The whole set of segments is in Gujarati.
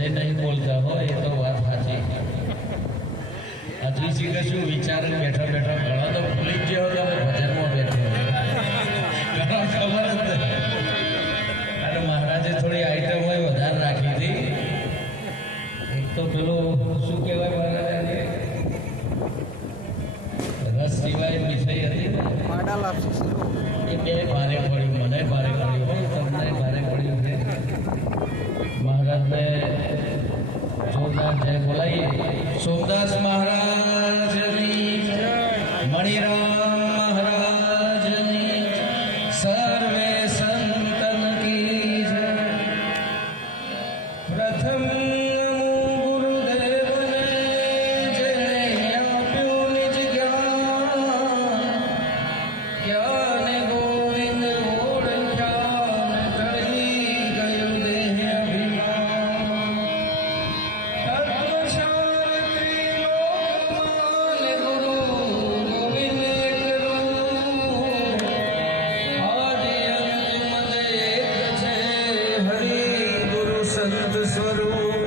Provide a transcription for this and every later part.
જય નહીં બોલતા હોય એ તો વાત સાચી. હજી શીખે શું વિચાર બેઠા બેઠા ઘણા તો ભૂલી ગયો કે ભજનમાં બેઠો ઘણા ખબર જ નહીં. અને મહારાજે થોડી આઈટમ હોય વધારે રાખી હતી. એક તો પેલું શું કહેવાય મહારાજે રસ સિવાય મીઠાઈ હતી એ બે ભારે પડ્યું, મને ભારે પડ્યું હોય, તમને ભારે પડ્યું છે. મહારાજને જોરદાર જય બોલાઈએ. સોમદાસ મહારાજની જય, મણિરામ મહારાજની જય, સર્વે સંતન કી જય. પ્રથમ ગુરુદેવને જેને આપ્યું નિજ જ્ઞાન, જ્ઞાન ગોવિંદ ઓળખ્યા કરી ગયું દેહ અભિમાન. તત્વશાસ્ત્રી લોકમાન ગુરુ ગોવિંદ એક રૂપ, આદિ અંત મદ એક છે હરિ ગુરુ સંત સ્વરૂપ.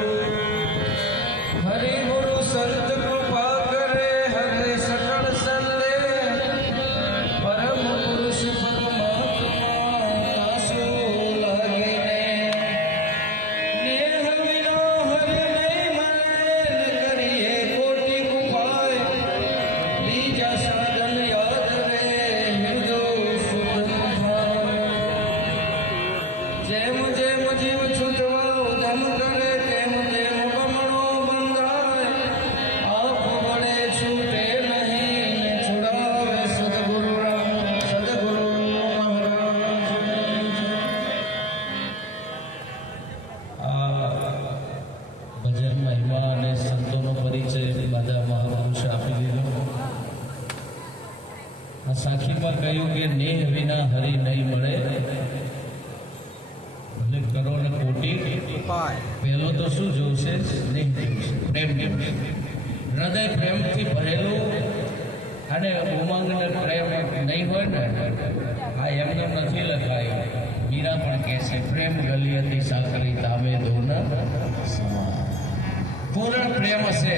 હરિ ગુરુ સંત કૃપા કરે હરિ સકળ સંદે, પરમ પુરુષ પરમાત્મા કાસો લાગે ને. નેહ વિના હરિ નહીં મળે, ન કરીએ કોટી ઉપાય, બીજા સાધન યાદ રે હૃદય શુદ્ધ થાય. જેમ જેમ જીવ છૂટવા ઉધમ કરે તેમ તેમ બમણો બંધાય. આપ વડે છૂટે નહીં ને છોડાવે સદગુરુ મહારાજ. આ ભજન મહિમા અને સંતોનો પરિચય બધા મહાપુરુષે આપી દીધો. આ સાખીમાં કહ્યું કે નેહ વિના હરિ નહીં મળે, ભલે કરો ને કોટી. પહેલો તો શું જોશે? સ્નેહ જોશે, પ્રેમ જોશે. હૃદય પ્રેમથી ભરેલું અને ઉમંગ ને પ્રેમ નહીં હોય ને આ એમને નથી લખાયું. મીરા પણ કહે છે પ્રેમ ગલી હતી સાકરી તામે દોના સમાન. પૂર્ણ પ્રેમ હશે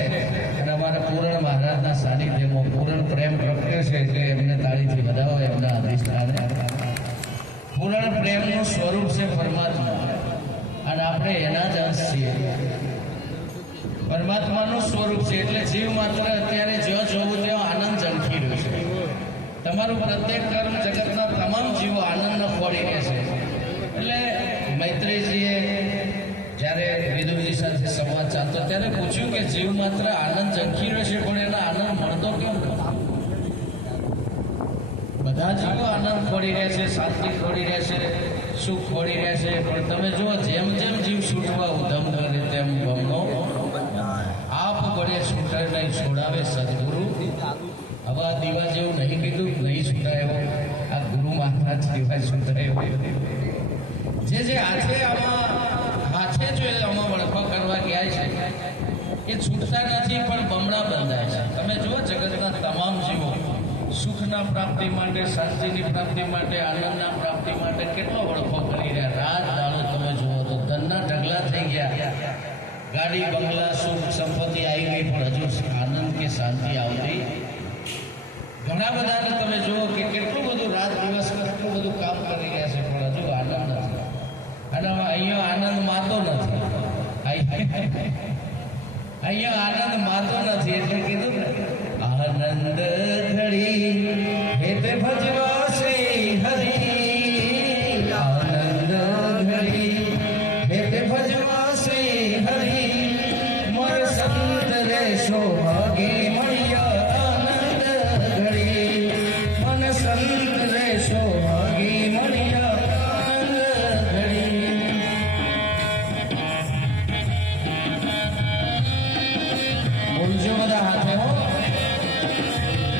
અને અમારા પૂર્ણ મહારાજના સાનિધ્યમાં પૂર્ણ પ્રેમ પ્રગટ્યો છે એટલે એમને તાળીથી વધાવો એમના અધિષ્ઠાને. પૂર્ણ પ્રેમનું સ્વરૂપ છે પરમાત્મા અને આપણે એના જ અંશ છીએ. પરમાત્માનું સ્વરૂપ છે એટલે જીવ માત્ર અત્યારે જ્યાં જોવું ત્યાં આનંદ ઝંખી રહ્યો છે. તમારું પ્રત્યેક કર્મ જગતના તમામ જીવો આનંદનો ખોળી રહે છે. એટલે મૈત્રીજીએ જ્યારે વિદુરજી સાથે સંવાદ ચાલતો ત્યારે પૂછ્યું કે જીવ માત્ર આનંદ ઝંખી રહ્યો છે પણ એના આનંદ મળતો કેમ નથી? બધા જીવો આનંદ ખોડી રહે છે, શાંતિ ખોડી રહે છે, સુખ ખોડી રહે છે, પણ તમે જુઓ જેમ જેમ જીવ છૂટવા ઉધમ કરે તેમ ગમનો આપ વડે છૂટે નહીં છોડાવે સદગુરુ. હવે આ દીવા જેવું નહીં કીધું નહીં છૂટાયો, આ ગુરુ મહારાજ દીવા છૂટાયો. જે હાથે જો આમાં વળખો કરવા ગયા છે એ છૂટતા નથી પણ બમણા બંધાય છે. તમે જુઓ જગતના તમામ જીવો સુખના પ્રાપ્તિ માટે, શાંતિની પ્રાપ્તિ માટે, આનંદના પ્રાપ્તિ માટે કેટલો વળખો કરી રહ્યા. રાત દાડો તમે જુઓ તો ધનના ઢગલા થઈ ગયા, ગાડી બંગલા સુખ સંપત્તિ આવી ગઈ પણ હજુ આનંદ કે શાંતિ આવતી. ઘણા બધાને તમે જુઓ કે કેટલું બધું રાત દિવસ કેટલું બધું કામ કરી રહ્યા છે પણ હજુ આનંદ નથી. અને અહીંયા આનંદ માતો નથી, અહીંયા આનંદ માતો નથી એટલે કીધું ને આનંદ ઘડી હેતે ભજવાશે હરી. આનંદ ઘડી હેતે ભજવાશે હરી, મર સંત રેશો ભાગી મળ્યા. આનંદ ઘડી મન સંત રેશો ભાગી મળ્યા. આનંદ ઘડી બોલજો બધા હાથે હો.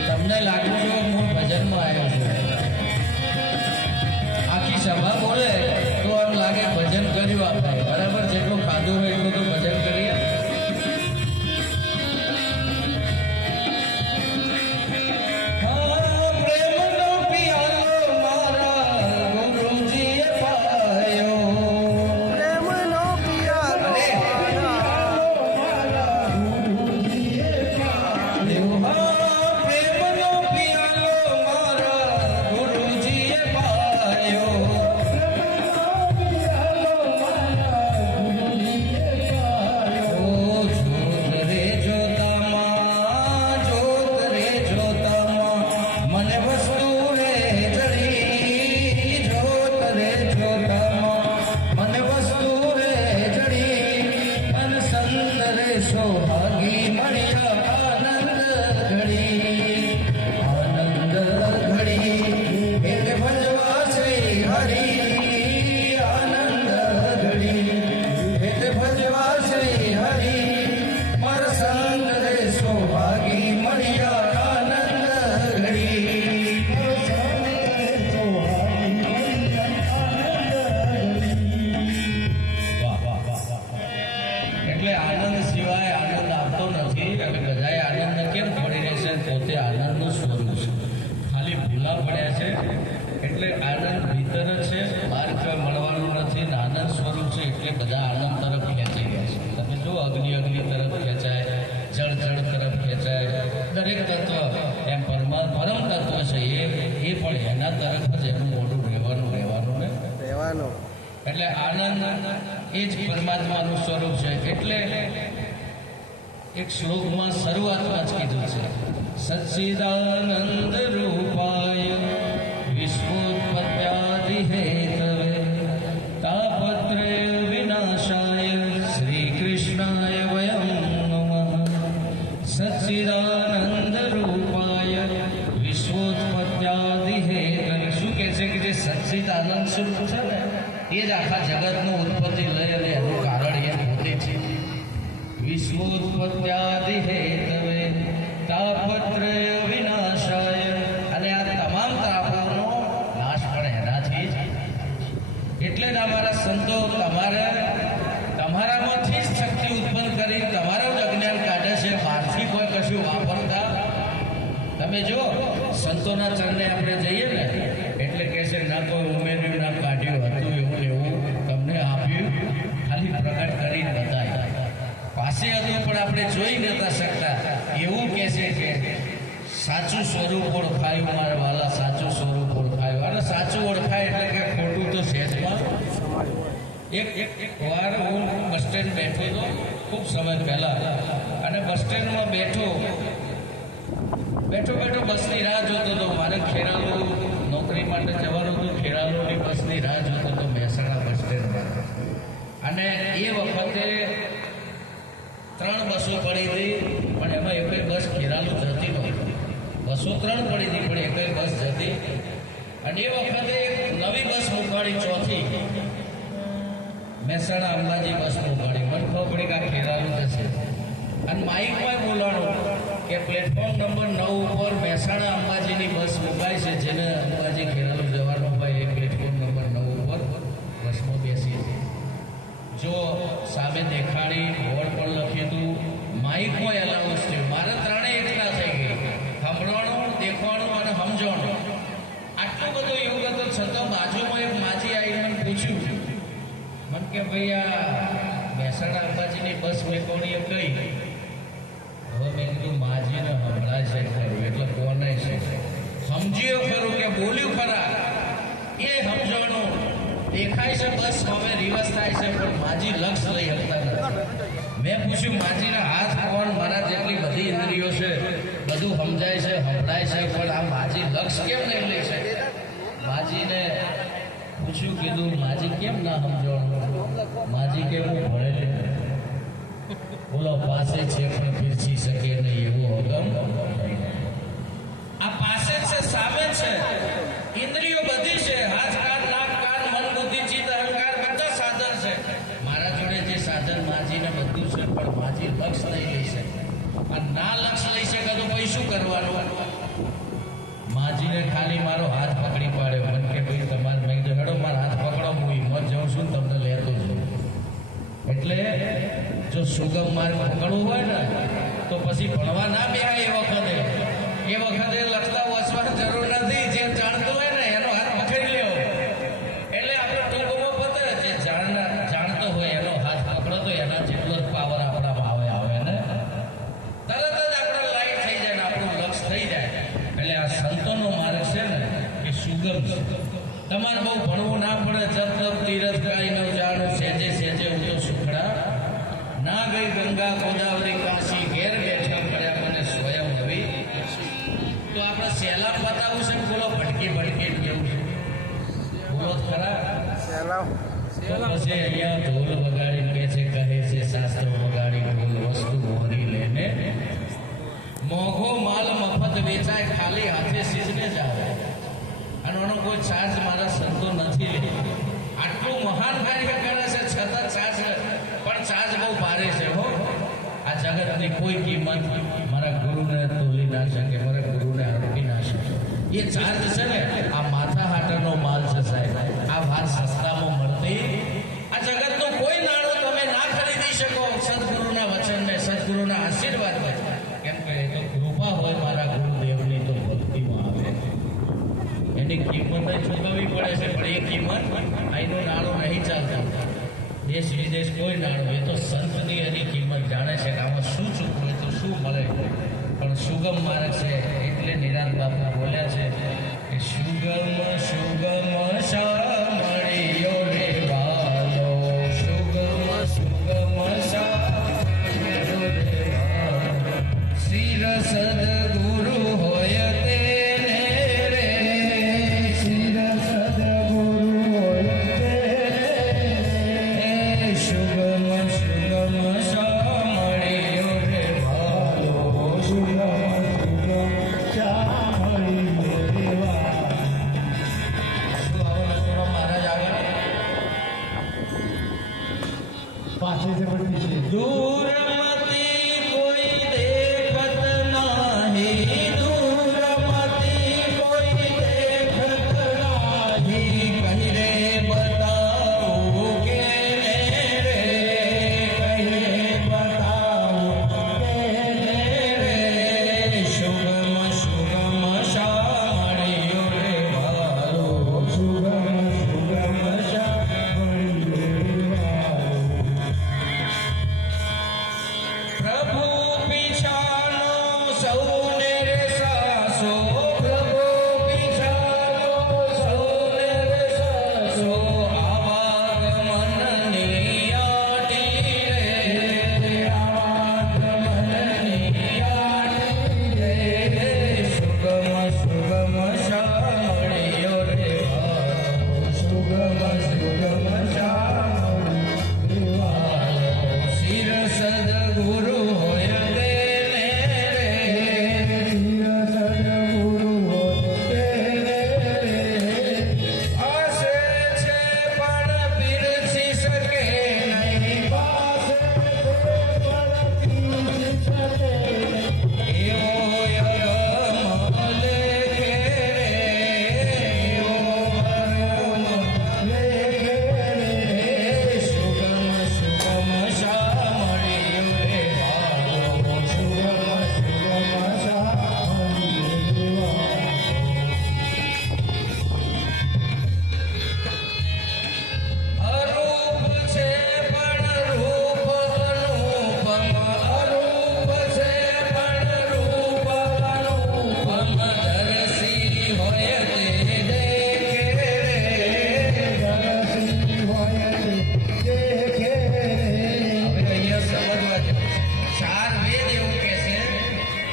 તમને લાગુ જો હું ભજનમાં આવ્યો છું. બધા આનંદ તરફ ખેંચાઈ ગયા છે. તમે જો અગ્નિ તરફ ખેંચાય, જળ તરફ ખેંચાય, દરેક તત્વ એમ પરમ તત્વ છે એ પણ એના તરફ જ એનું મોઢું રહેવાનું ને એટલે આનંદ એ જ પરમાત્માનું સ્વરૂપ છે. એટલે એક શ્લોકમાં શરૂઆતમાં જ કીધું છે, સચ્ચિદાનંદ રૂપાય વિશ્વોત્પત્યાદિ હેતવે તાપત્રય વિનાશાય શ્રી કૃષ્ણાય વયમ નમઃ. સચ્ચિદાનંદ રૂપાય વિશ્વોત્પત્યાદિ હેતવે. શું કહે છે કે જે સચ્ચિદાનંદ સ્વરૂપ છે ને એ જ આખા જગતનું ઉત્પત્તિ લઈ અને એનું કારણ એ પોતે છે. વિશ્વોત્પત્યાદિ હેતવે તાપત્રય વિનાશાય. અને આ તમામ તાપોનો નાશ પણ એનાથી જ. એટલે જ અમારા સંતો તમારામાંથી જ શક્તિ ઉત્પન્ન કરી તમારું જ અજ્ઞાન કાઢે છે, બહારથી કોઈ કશું વાપરતા. તમે જો સંતોના ચરણે આપણે જઈએ ને એટલે કહે છે ના કોઈ ઉમેર્યું ના કાઢ્યું, હતું એવું તમને આપ્યું, ખાલી પ્રગટ કરી બતાય. પાસે હતું પણ આપણે જોઈ નતા શકતા. એવું કહે છે કે સાચું સ્વરૂપ ઓળખાયું મારા વાલા, સાચું સ્વરૂપ ઓળખાયું. અને સાચું ઓળખાય એટલે કે ખોટું તો સહેજમાં. એક વાર હું બસ સ્ટેન્ડ બેઠો હતો ખૂબ સમય પહેલા, અને બસ સ્ટેન્ડમાં બેઠો બસની રાહ જોતો હતો. મારે ખેરાલુ નોકરી માટે જવાનું હતું. ખેરાલુની બસની રાહ જોતો હતો મહેસાણા બસ સ્ટેન્ડમાં. અને એ વખતે 3 બસો પડી હતી, પણ એમાં એક બસ ખેરાલુ જતી નહોતી. બસો 3 પડી હતી પણ એક બસ જતી. અને એ વખતે એક નવી બસ મૂકાડી, ચોથી મહેસાણા અંબાજી બસ મૂકાડી. મને ખબર પડી કે આ ખેરાલુ જશે. અને માઇકમાં બોલાણું કે પ્લેટફોર્મ નંબર 9 ઉપર મહેસાણા અંબાજીની બસ મુકાય છે, જેને અંબાજી ખેરાલુ જવાનું હોય એ પ્લેટફોર્મ નંબર 9 ઉપર બસમાં બેસી. જો સામે દેખાડી, બોર્ડ પણ લખ્યું હતું, માઇકમાં એલાઉન્સ થયું. મારે ત્રણેય એકલા થઈ ગઈ, સાંભળવાનું, દેખવાનું અને સમજવાનું. આટલો બધો યોગ હતો છતાં બાજુમાં એક માજી આવીને મને પૂછ્યું, મને કે ભાઈ આ મહેસાણા અંબાજીની બસ મેકોણીએ કઈ? હવે મેં કીધું માજીને હમણાં છે ખરું, એટલે કોને છે સમજ્યો ખરું કે બોલ્યું ખરા એ સમજવાનું. દેખાય છે બસ હવે રિવર્સ થાય છે પણ માજી લક્ષ લઈ શકતા નથી. મેં પૂછ્યું માજીના હાથ કોણ? મારા જેટલી બધી ઇન્દ્રિયો છે, બધું સમજાય છે, સંભળાય છે, પણ આ માજી લક્ષ કેમ નહીં લઈ શકે? માજીને પૂછ્યું, કીધું માજી કેમ ના સમજવાનું? માજી કે હું ભણેલી. બોલો પાસે છે પણ પીરસી શકે નહીં એવો અગમ. આ પાસે છે, સામે છે, ઇન્દ્રિયો બધી છે, હાથ કાન નાક કાન મન બુદ્ધિ ચિત્ત અહંકાર બધા સાધન છે. મારા જોડે જે સાધન માજીને બધું છે, પણ માજી લક્ષ નહીં લઈ શકે. અને ના લક્ષ લઈ શકે તો પછી શું કરવાનું? માજીને ખાલી મારો હાથ પકડી પાડ્યો. મને કે ભાઈ તમારે, મેં કીધું હેડો મારો હાથ પકડો, હું હિંમત જાઉં છું તમને લેતો છું. એટલે જો સુગમ માર્ગ પકડવું હોય ને તો પછી ભણવા ના બેહાય. એ વખતે લખતા વાંચવાની જરૂર નથી. જે જાણતું હોય ને એનો હાથ પકડી લેવો. એટલે આપણે ટૂંકમાં પતે, જે જાણતો હોય એનો હાથ પકડો તો એના જેટલો જ પાવર આપણામાં આવે ને તરત જ આપણે લાઈટ થઈ જાય ને આપણું લક્ષ થઈ જાય. એટલે આ સંતોનો માર્ગ છે ને એ સુગમ છે. તમારે બહુ ભણવું ના પડે. જપ તપ તીરથ કાંઈ ન જાણું, સેજે સેજે હું તો સુખડા ના ગઈ ગંગા ગોદાવરી કાશી, ઘેર બેઠા કર્યા મને સ્વયં નવી. તો આપણે સહેલા બતાવું છે, બોલો ભટકી કેવું છે? બોલો ખરા. તો પછી અહીંયા ઢોલ વગાડી કે છે, કહે છે શાસ્ત્રો વગાડી ઢોલ વસ્તુ મોરી લઈને. મોંઘો માલ મફત વેચાય, ખાલી હાથે સીઝને જ આવે. અને એનો કોઈ ચાર્જ મારા સંતો નથી લે. આટલું મહાન કાર્ય કરે છે છતાં ચાર્જ, પણ ચાર્જ બહુ ભારે છે હો. આ જગતની કોઈ કિંમત મારા ગુરુને તોલી ના શકે, મારા ગુરુને હડપી ના શકે. એ ચાર્જ છે ને આ માથા હાટરનો માલ છે સાહેબ. આ વાર સસ્તામાં મળતી આ જગતનું કોઈ નાણું તમે ના ખરીદી શકો સદગુરુના વચનને, સદગુરુના આશીર્વાદ. કેમ કે એ તો કૃપા હોય મારા ગુરુદેવની, તો ભક્તિમાં આવે. એની કિંમત ચૂકવવી પડે છે, પણ એ કિંમત અહીંનું નાણું નહીં ચાલતું. દેશ વિદેશ કોઈ નાણું એ તો સંતની એની કિંમત જાણે છે કે આમાં શું ચૂકવું તો શું મળે પણ સુગમ માર્ગ છે એટલે નિરાંત બાપુ બોલ્યા છે કે સુગમ સુગમ શા મળ્યો રે વાલો સુગમ સુગમ શા મળ્યો રે વાલો શિર સદગુરુ હોય તેને રે શિર સદગુરુ હોય તેને સુગમ સુગમ શા મળ્યો રે વાલો સુગમ સુગમ શા મળ્યો રે વાલો શું આવો નસુરો મહારાજ આગળ પાછળથી પણ પીછે દૂરમતી કોઈ દેખત નાહી દૂરમતી કોઈ દેખત નાહી કહી રે બતાવું કેને રે કહી રે બતાવું કેને રે સુગમ સુગમ શા મળ્યો રે વાલો સુગમ સુગમ શા મળ્યો રે વાલો પ્રભુ પીછાનો સૌને રે સાસો પ્રભુ પીછાનો સૌને રે સાસો આવાગમનની આટી રે આવાગમનની આટી રે સુગમ સુગમ શા મળ્યો રે વાલો સુગમ સુગમ શા મળ્યો રે વાલો શિર સદગુરુ હોય તેને રે શિર સદગુરુ હોય તેને રે આશે છે પણ પીરસી શકે નહીં પાસે પણ પીરસી શકે એવો યગમ લેખે રે એવો મરમ લેખે રે સુગમ સુગમ શા મળ્યો રે વાલો સુગમ સુગમ શા મળ્યો રે વાલો અરૂપ છે પણ રૂપ અનુપમ અરૂપ છે પણ રૂપ અનુપમ દર્શી હોય તે દેખે રે દર્શી હોય તે દેખે રે હવે અહીંયા સમજવા જેવું છે.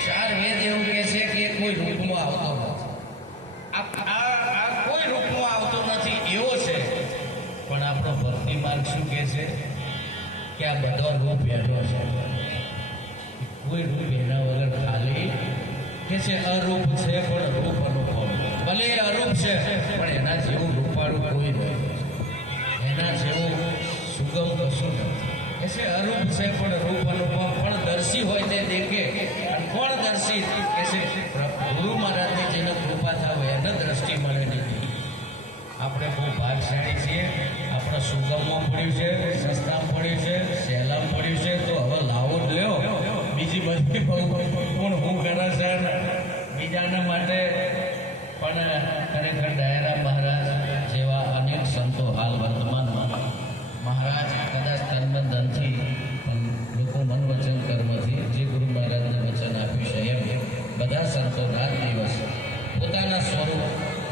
ચાર વેદ એવું કહે છે કે કોઈ રૂપમાં આવતો નથી આ કોઈ રૂપમાં આવતો નથી એવો છે પણ આપણો ભક્તિ માર્ગ શું કહે છે કે આ બધો રૂપ બેઠો છે કોઈ રૂપ એના વગર ખાલી કે છે અરૂપ છે પણ રૂપ અનુભવ ભલે એ અરૂપ છે પણ એના જેવું રૂપાળું કોઈ નથી એના જેવું સુગમ કશું નથી એ છે અરૂપ છે પણ રૂપ અનુપમ પણ દર્શી હોય તે દેખે અને કોણ દર્શી કે છે ગુરુ મહારાજની જેને કૃપા થાય એને દ્રષ્ટિ મળે નહીં આપણે બહુ ભાગશાળી છીએ આપણે સુગમમાં પડ્યું છે સસ્તામાં પડ્યું છે સહેલામાં પડ્યું છે તો હવે લાવો જ લ્યો બીજી બધી બહુ કોણ હું કરે છે ને બીજાના માટે પણ ખરેખર ડાયરા મહારાજ જેવા અનેક સંતો હાલ વર્તમાનમાં મહારાજ કદાચ તન ધનથી પણ લોકો મન વચન કર્મથી જે ગુરુ મહારાજને વચન આપ્યું છે એમ બધા સંતો રાત દિવસ પોતાના સ્વરૂપ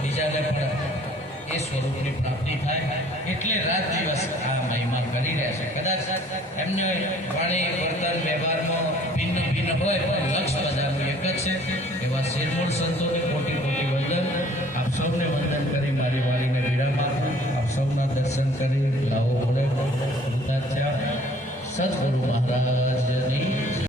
બીજાને પણ એ સ્વરૂપની પ્રાપ્તિ થાય એટલે રાત દિવસ આ મહિમા કરી રહ્યા છે કદાચ એમને વાણી વર્તન વ્યવહારમાં ભિન્ન ભિન્ન હોય પણ લક્ષ્ય બધાનું એક જ છે એવા શિરમૂળ સંતોને કોટી કોટી વંદન આપ સૌને વંદન કરી મારી વાણીને વિરામ આપું આપ સૌના દર્શન કરી લાવો બોલે કૃતાજ્ઞા સદગુરુ મહારાજની